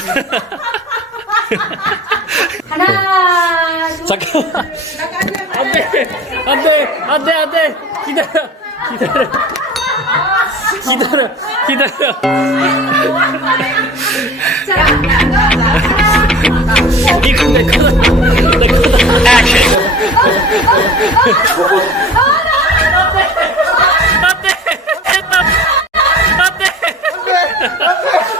하나, 둘, 잠깐. 둘, 안 돼, 안 돼, 안 돼, 안 돼. 기다려, 기다려. 기다려, 기다려. 이거 내 거다, 내 거다. 액션.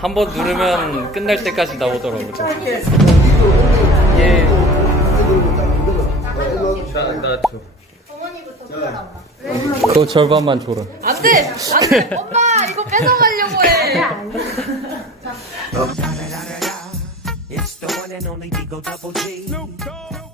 한번 아 누르면 끝날 아 때까지 나오더라고. 요아 예. 응. 또 응. 그 절반만 줘라. 안돼, 안돼, 엄마 이거 뺏어가려고 해. 어.